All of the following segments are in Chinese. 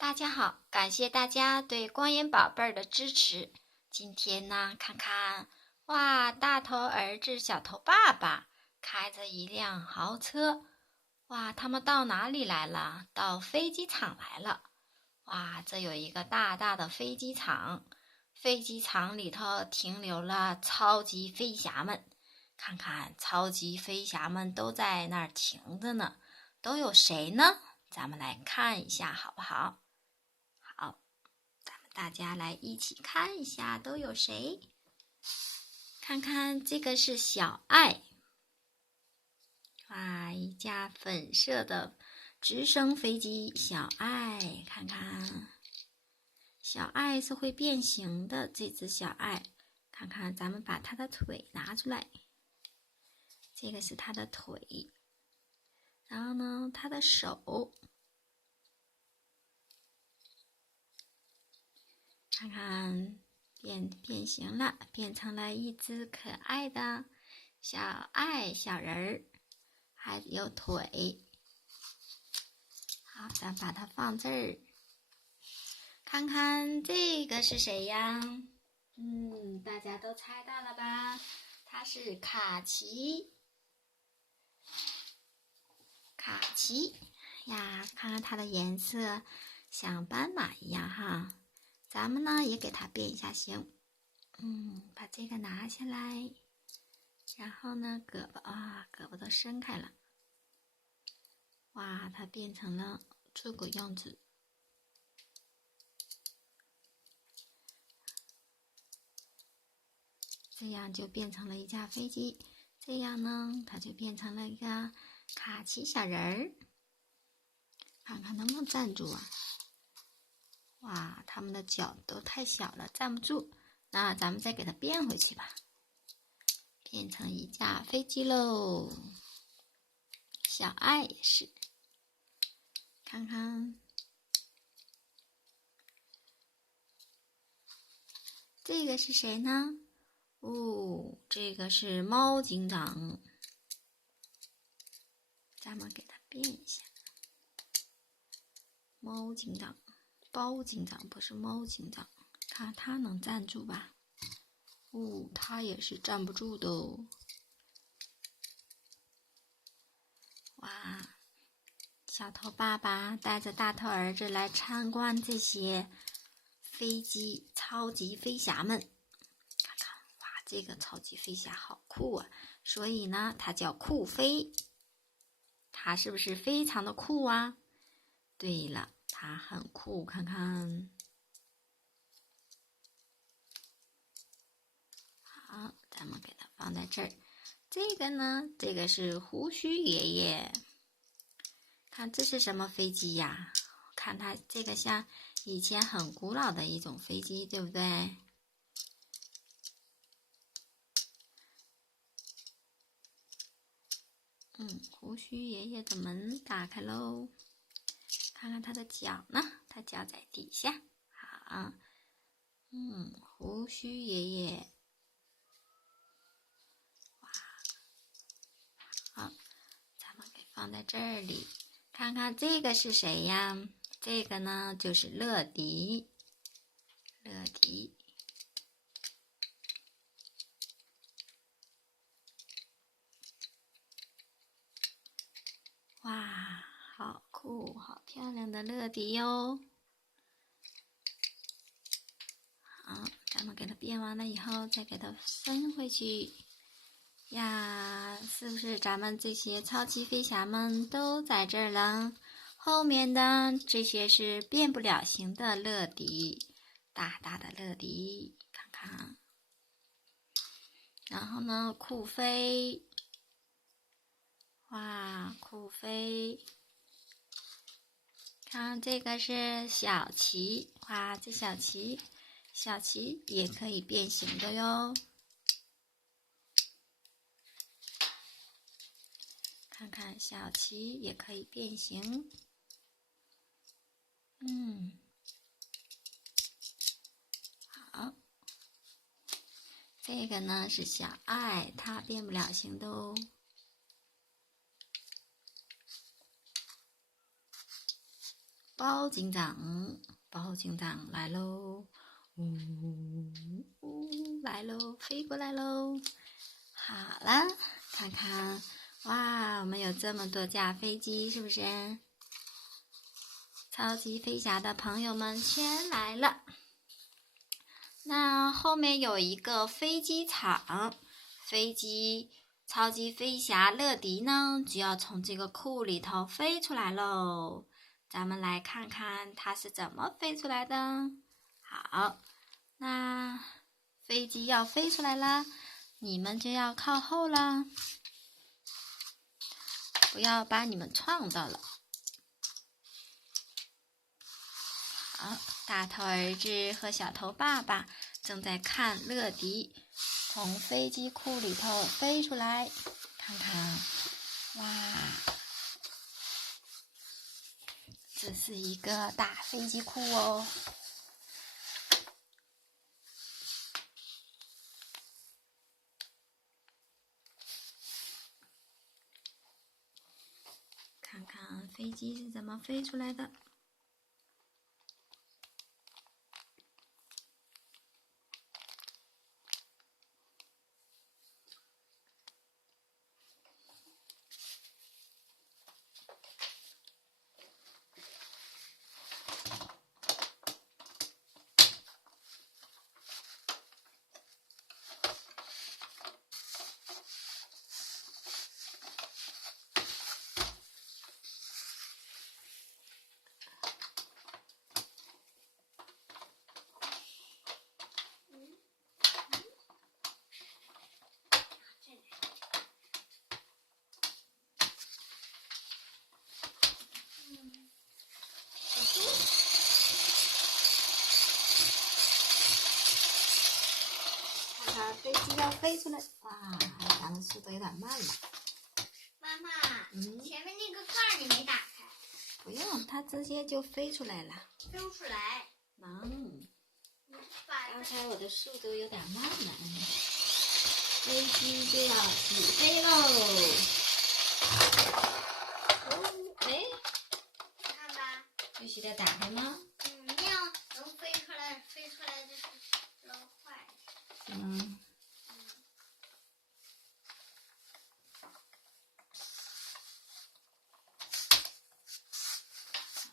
大家好，感谢大家对光盐宝贝儿的支持。今天呢，看看，哇，大头儿子小头爸爸开着一辆豪车，哇，他们到哪里来了？到飞机场来了。哇，这有一个大大的飞机场，飞机场里头停留了超级飞侠们。看看超级飞侠们都在那儿停着呢，都有谁呢？咱们来看一下好不好？好，咱们大家来一起看一下都有谁。看看这个是小爱，哇，一架粉色的直升飞机。小爱，看看，小爱是会变形的。这只小爱，看看，咱们把它的腿拿出来。这个是它的腿，然后呢，它的手，看看变形了，变成了一只可爱的小爱小人儿，还有腿。好，咱把它放这儿。看看这个是谁呀？大家都猜到了吧？它是卡奇。卡奇呀，看看它的颜色像斑马一样哈。咱们呢也给它变一下形。把这个拿下来，然后呢胳膊都伸开了。哇，它变成了这个样子。这样就变成了一架飞机。这样呢，它就变成了一个卡奇小人儿。看看能不能站住啊？哇，它们的脚都太小了，站不住。那咱们再给它变回去吧，变成一架飞机喽。小爱也是，看看这个是谁呢？这个是猫警长。咱们给它变一下，猫警长，包警长不是猫警长。看他能站住吧？他也是站不住的哦。哇，小头爸爸带着大头儿子来参观这些飞机超级飞侠们。看看，哇，这个超级飞侠好酷啊！所以呢，它叫酷飞。它是不是非常的酷啊？对了，它很酷，看看。好，咱们给它放在这儿。这个呢，这个是胡须爷爷。看这是什么飞机呀？看它这个像以前很古老的一种飞机，对不对？胡须爷爷的门打开喽。看看他的脚呢，他脚在底下。好，胡须爷爷。哇，好，咱们给放在这里。看看这个是谁呀？这个呢就是乐迪。乐迪。哇，好酷，好漂亮的乐迪哟！好，咱们给它变完了以后，再给它伸回去。呀，是不是咱们这些超级飞侠们都在这儿了？后面的这些是变不了形的乐迪，大大的乐迪，看看。然后呢，酷飞。哇，酷飞！看这个是小奇，哇，这小奇也可以变形的哟。看看小奇也可以变形。好，这个呢是小爱，它变不了形的哦。包警长，包警长来喽！来喽，飞过来喽！好了，看看，哇，我们有这么多架飞机，是不是？超级飞侠的朋友们全来了。那后面有一个飞机场，超级飞侠乐迪呢，就要从这个库里头飞出来喽。咱们来看看它是怎么飞出来的。好，那飞机要飞出来啦，你们就要靠后啦，不要把你们撞到了。好，大头儿子和小头爸爸正在看乐迪从飞机库里头飞出来，看看，哇，这是一个大飞机库哦。看看飞机是怎么飞出来的。看看飞机要飞出来，哇，咱们速度有点慢了。妈妈，前面那个盖儿你没打开。不用，它直接就飞出来了。飞不出来。能。刚才我的速度有点慢了，飞机就要起飞喽。哎，你看吧。必须得打开吗？那样能飞出来就是比较快。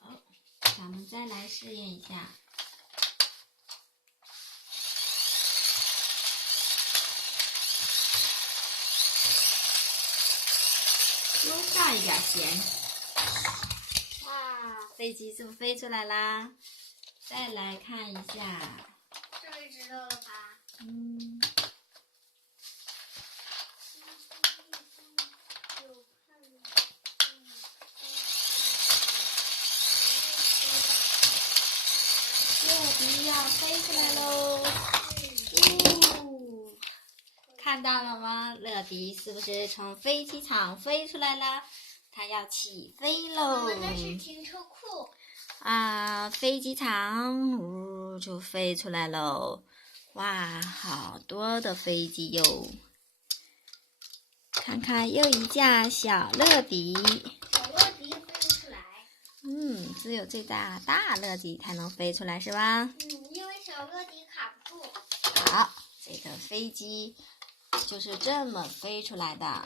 好，咱们再来试验一下。多放一点咸。哇，飞机是不是飞出来啦？再来看一下。这位知道了吧？乐迪要飞出来喽！看到了吗？乐迪是不是从飞机场飞出来了？它要起飞喽！我们那是停车库。飞机场就飞出来喽！哇，好多的飞机哟！看看又一架小乐迪。小乐迪飞不出来。只有这架大乐迪才能飞出来是吧？因为小乐迪卡不住。好，这个飞机就是这么飞出来的。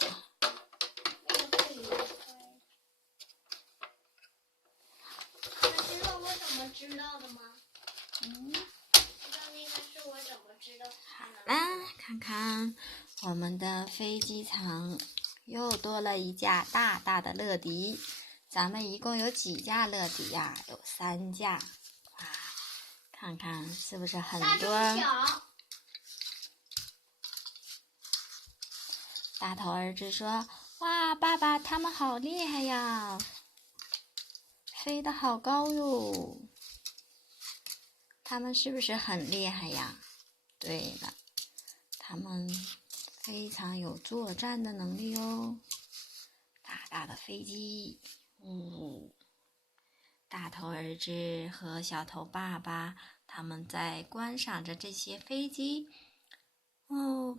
知道的吗？知道那个是我怎么知道？好啦，看看我们的飞机场又多了一架大大的乐迪。咱们一共有几架乐迪呀？有3架。哇，看看是不是很多？大中小。大头儿子说：“哇，爸爸他们好厉害呀，飞得好高哟。”他们是不是很厉害呀？对了，他们非常有作战的能力哦。大大的飞机，大头儿子和小头爸爸他们在观赏着这些飞机。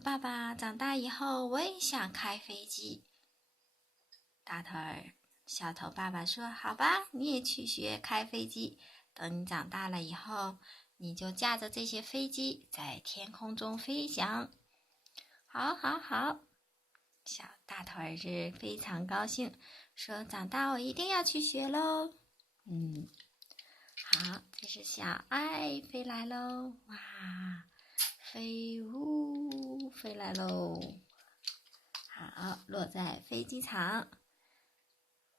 爸爸长大以后我也想开飞机。大头儿小头爸爸说：“好吧，你也去学开飞机。等你长大了以后，你就驾着这些飞机在天空中飞翔。”好，好，好！小大头儿子非常高兴，说：“长大我一定要去学喽。”好，这是小爱飞来喽！哇，飞来喽！好，落在飞机场。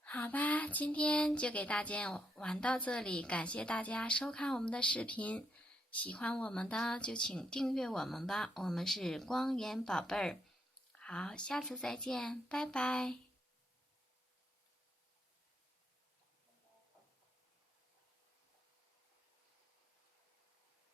好吧，今天就给大家玩到这里，感谢大家收看我们的视频。喜欢我们的就请订阅我们吧，我们是光盐宝贝儿。好，下次再见，拜拜。